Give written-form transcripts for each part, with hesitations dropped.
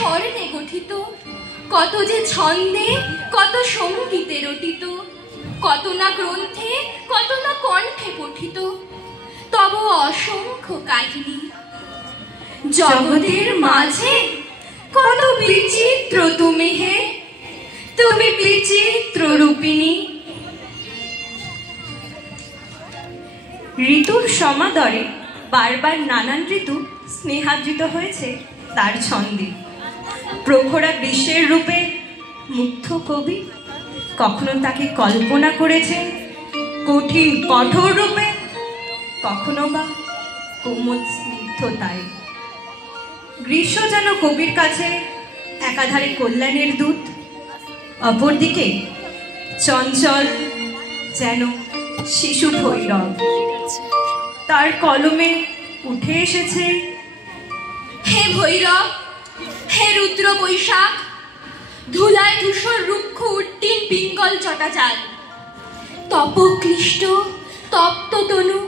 স্বর্ণে গঠিত, কত যে ছন্দে, কত সঙ্গীতে রটিত, কত না গ্রন্থে, কত না কণ্ঠে পঠিত, তব অসংখ্য কাহিনী। জগতের মাঝে কত বিচিত্র তুমি হে, তুমি বিচিত্র রূপিণী। ঋতুর সমাদরে বারবার নানান ঋতু স্নেহাদৃত হয়েছে তার ছন্দে। প্রখরা গ্রীষ্মের রূপে মুগ্ধ কবি কখনো তাকে কল্পনা করেছেন কঠিন কঠোর রূপে, কখনো বা কোমল স্নিগ্ধতায়। গ্রীষ্ম যেন কবির কাছে একাধারে কল্যাণের দূত, অপরদিকে চঞ্চল যেন শিশু ভৈরব। তার কলমে উঠে এসেছে, হে ভৈরব, হে রুদ্র বৈশাখ, ধুলায় ধূসর রুক্ষ উট্টিন পিঙ্গল চটাচাল, তপক্লিষ্ট তপ্ত তনু,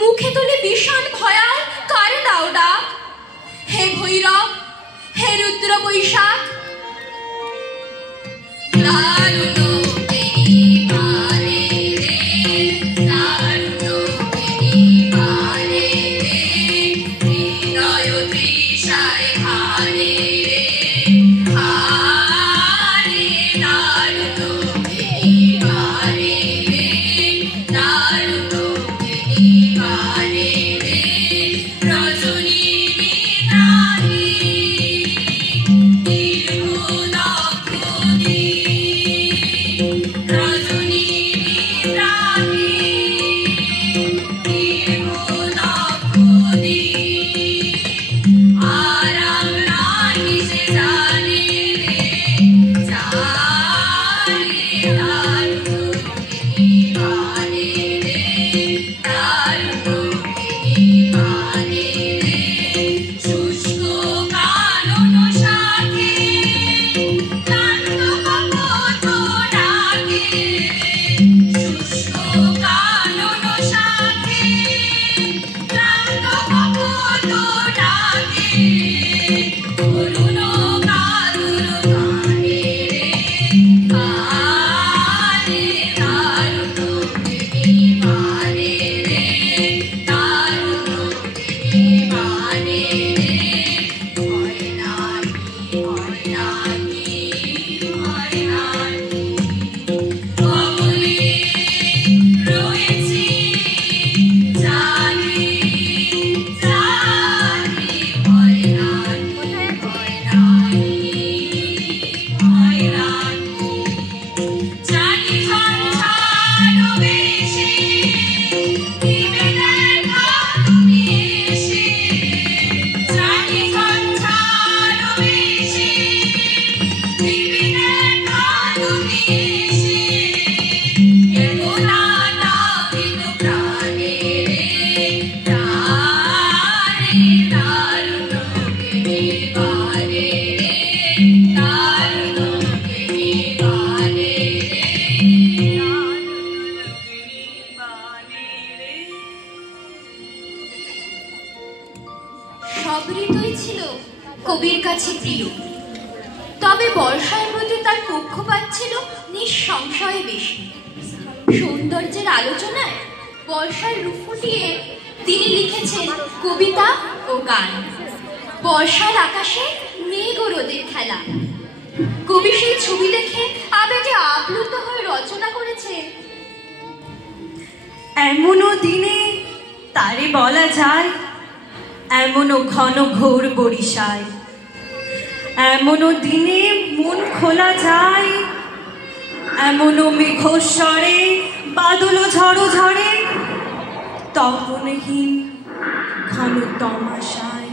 মুখে তুলে বিষাণ ভয়াল কার দাও ডাক। হে ভৈরব, হে রুদ্র বৈশাখ। সব ঋতুই ছিল কবির কাছে প্রিয়, তবে বর্ষার প্রতি তার পক্ষপাত ছিল নিঃসংশয়ে বেশি। সৌন্দর্যের আলোচনায় বর্ষার রূপ ফুটিয়ে তিনি লিখেছেন কবিতা ও গান। বর্ষার আকাশে মেঘ ও রোদের খেলা, কবি সেই ছবি দেখে আবেগে আপ্লুত হয়ে রচনা করেছেন। এমনও দিনে তারে বলা যায়, এমনও ঘন ঘোর বরিশায়, এমনও দিনে মন খোলা যায়, এমনও মেঘস্বরে বাদল ঝড়ো ঝরে, তপনহীন ঘন তমাশায়।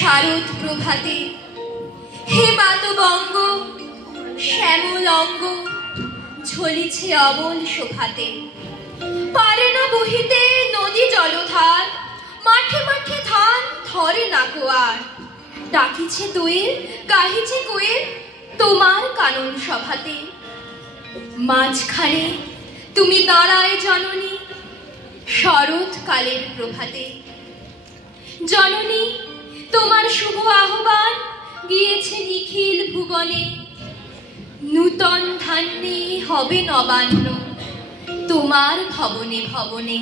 শারদ প্রভাতে হে মাতবঙ্গ শ্যামল অঙ্গ ঝলিছে অমল শোভাতে। পারে না বহিতে নদী জলধার, মাঠে মাঠে ধান ধরে না কোয়ার। ডাকিছে দোয়েল গাহিছে কোয়েল তোমার কানন সভাতে। মাঝখানে তুমি দাঁড়ায় জননী শরৎকালের প্রভাতে। জননী তোমার শুভ আহ্বান গিয়েছে নিখিল ভুবনে। নূতন ধান্যে হবে নবান্ন তোমার ভবনে ভবনে।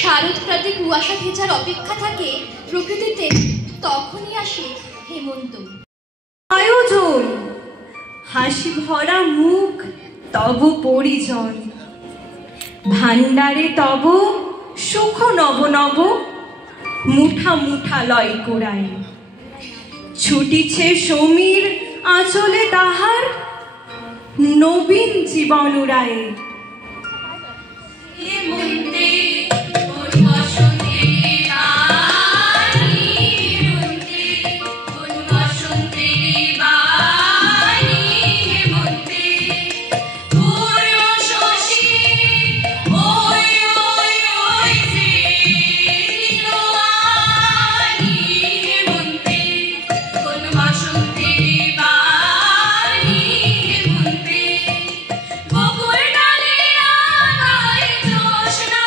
শারদপ্রাতে কুয়াশা ভেজার অপেক্ষা থাকে প্রকৃতিতে, তখনই আসে হেমন্ত। আয়োজন হাসি ভরা মুখ তব পরিজন, ভান্ডারে তব সুখ নব নব মুঠা মুঠা লয় কোড়াই। ছুটিছে সমীর আঁচলে তাহার নবীন জীবন উড়ায়ে। বকুল ডালে আগায় জোছনা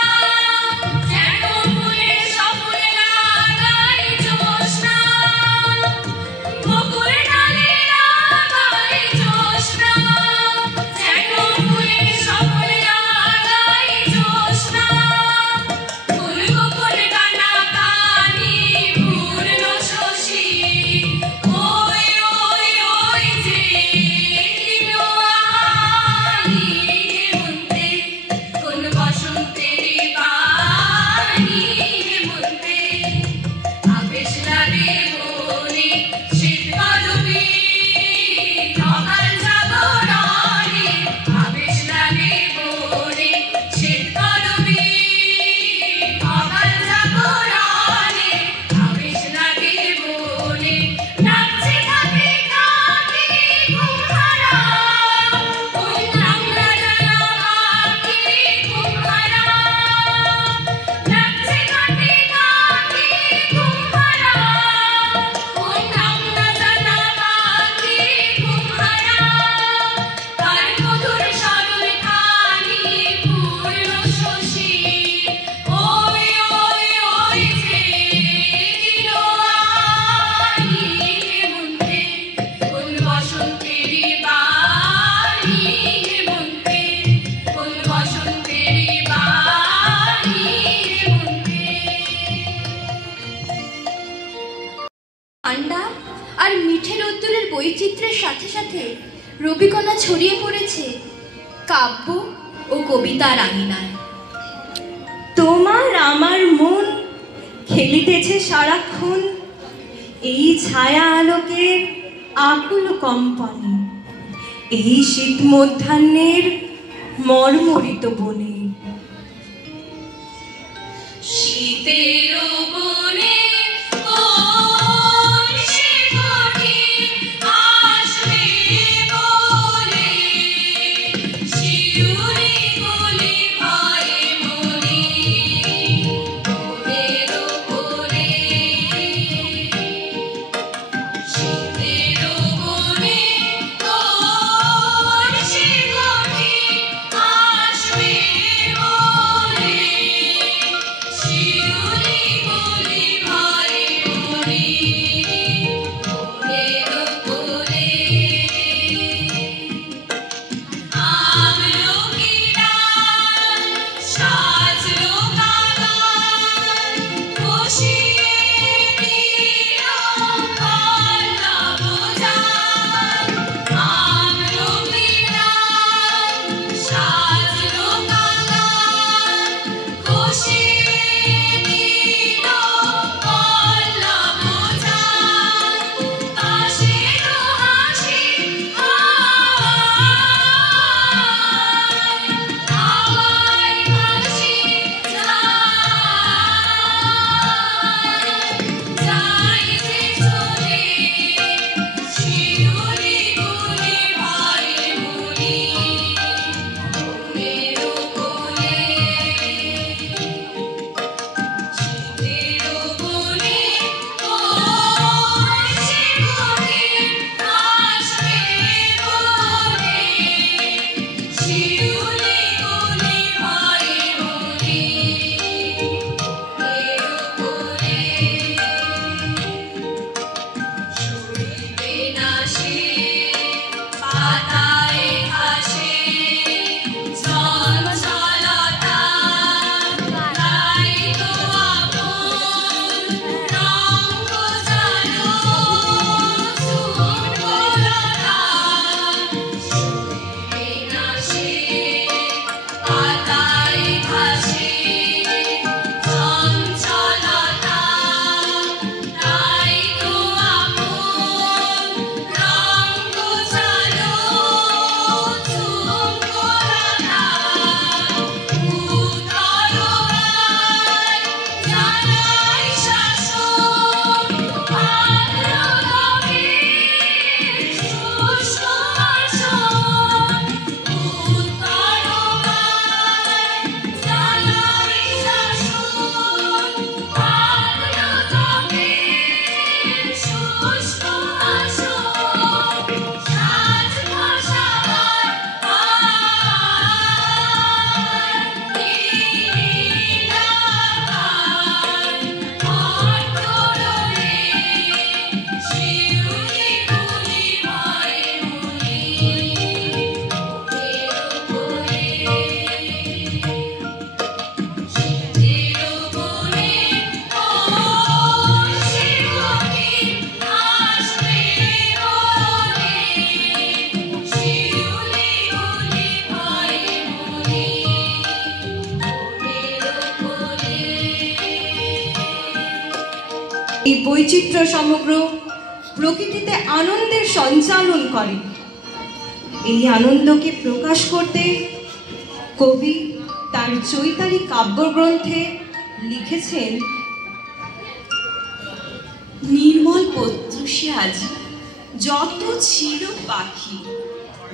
আর মিঠে রোদ্দুরের বৈচিত্র্যের সাথে সাথে রবিকণা ছড়িয়ে পড়েছে কাব্য ও কবিতার আঙিনায়। তোমার আমার মন খেলিতেছে সারাক্ষণ এই ছায়া আলোকের আকুল কম্পনে, এই শীত মধ্যাহ্নের মর্মরিত বনে। শীতের বনে এই বৈচিত্র্য সমগ্র প্রকৃতিতে আনন্দের সঞ্চালন করে। এই আনন্দকে প্রকাশ করতে কবি তার চৈতালি কাব্যগ্রন্থে লিখেছেন, নির্মল পত্রুষে আজি যত ছিল পাখি,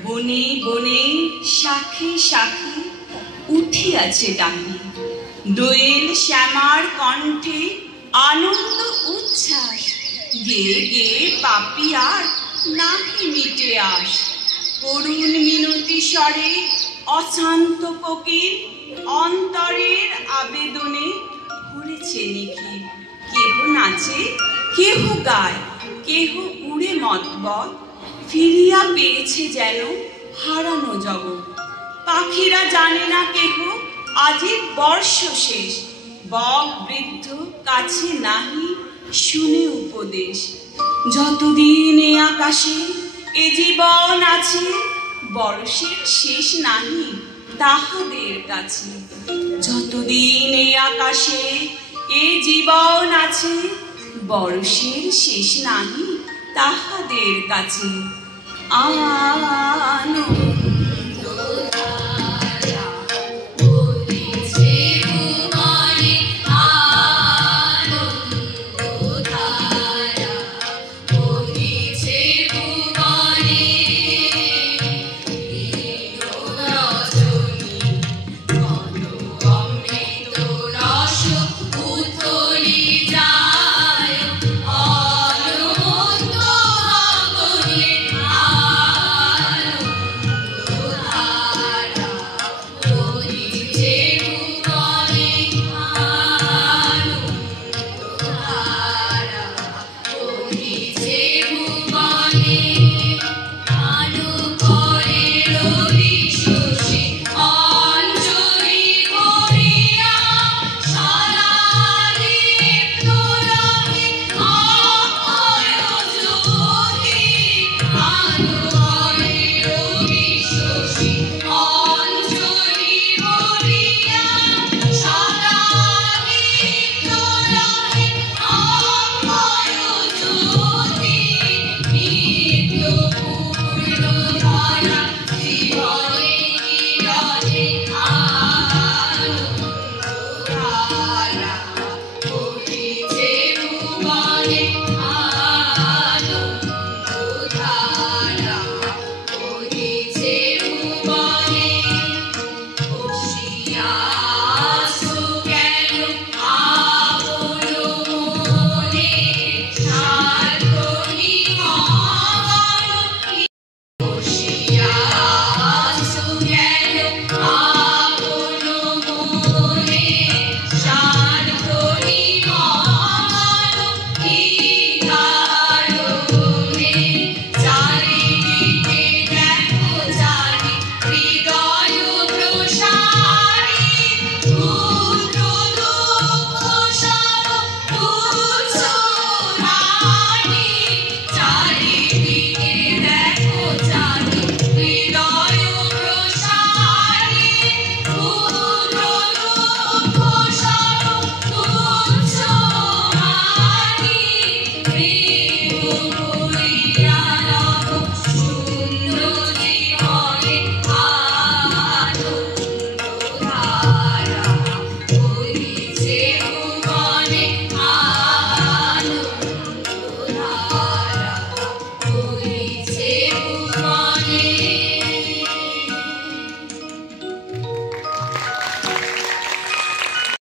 বনে বনে শাখে শাখে উঠিয়াছে ডাকি। দোয়েল শ্যামার কণ্ঠে আনন্দ উচ্ছ্বাস, গেয়ে গেয়ে পাপি আর নাহি মিটে আস। করুণ মিনতি স্বরে অশান্ত কোকিল অন্তরের আবেদনে ভরেছে নিখিল। কেহ নাচে, কেহ গায়, কেহ উড়ে মতবত, ফিরিয়া পেয়েছে যেন হারানো জগৎ। পাখিরা জানে না কেহ আজি বর্ষ শেষ, বক বৃদ্ধ কাছে নাহি শুনে উপদেশ। যতদিন এ আকাশে এ জীবন আছে, বর্ষের শেষ নাহি তাহাদের কাছে। যতদিন এ আকাশে এ জীবন আছে, বর্ষের শেষ নাহি তাহাদের কাছে। আনন্দ